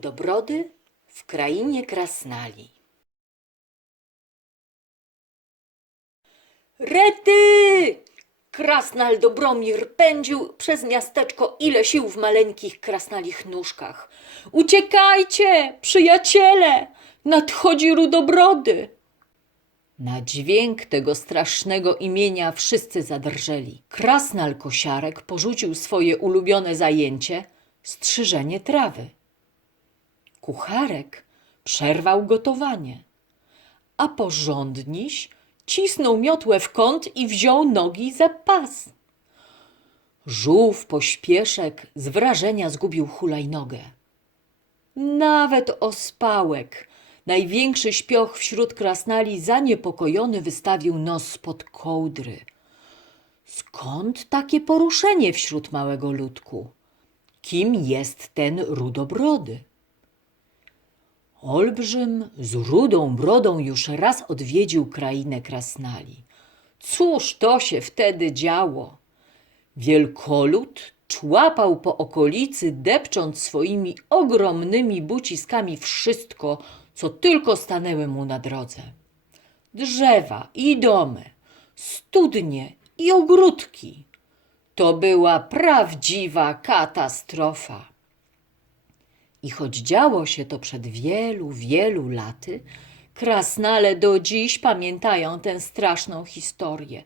Rudobrody w krainie krasnali. Rety! Krasnal Dobromir pędził przez miasteczko ile sił w maleńkich krasnalich nóżkach. Uciekajcie, przyjaciele! Nadchodzi Rudobrody! Na dźwięk tego strasznego imienia wszyscy zadrżeli. Krasnal Kosiarek porzucił swoje ulubione zajęcie strzyżenie trawy. Kucharek przerwał gotowanie, a porządniś cisnął miotłę w kąt i wziął nogi za pas. Żółw pośpieszek z wrażenia zgubił hulajnogę. Nawet ospałek, największy śpioch wśród krasnali, zaniepokojony wystawił nos spod kołdry. Skąd takie poruszenie wśród małego ludku? Kim jest ten rudobrody? Olbrzym z rudą brodą już raz odwiedził krainę krasnali. Cóż to się wtedy działo? Wielkolud człapał po okolicy, depcząc swoimi ogromnymi buciskami wszystko, co tylko stanęły mu na drodze. Drzewa i domy, studnie i ogródki. To była prawdziwa katastrofa. I choć działo się to przed wielu, wielu laty, krasnale do dziś pamiętają tę straszną historię.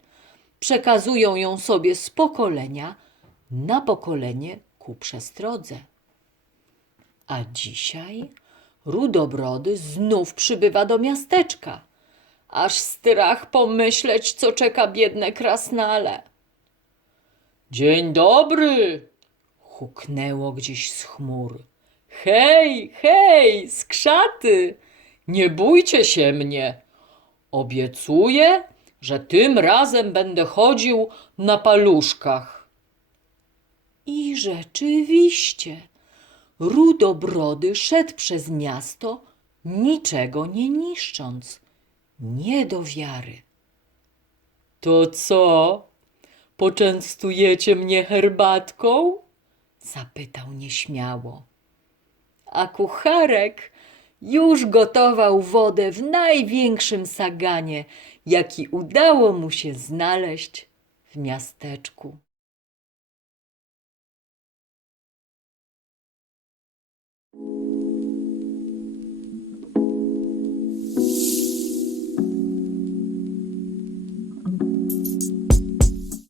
Przekazują ją sobie z pokolenia na pokolenie ku przestrodze. A dzisiaj Rudobrody znów przybywa do miasteczka. Aż strach pomyśleć, co czeka biedne krasnale. Dzień dobry! huknęło gdzieś z chmur. Hej, hej, skrzaty! Nie bójcie się mnie. Obiecuję, że tym razem będę chodził na paluszkach. I rzeczywiście, rudobrody szedł przez miasto, niczego nie niszcząc. Nie do wiary. To co? Poczęstujecie mnie herbatką? Zapytał nieśmiało. A kucharek już gotował wodę w największym saganie, jaki udało mu się znaleźć w miasteczku.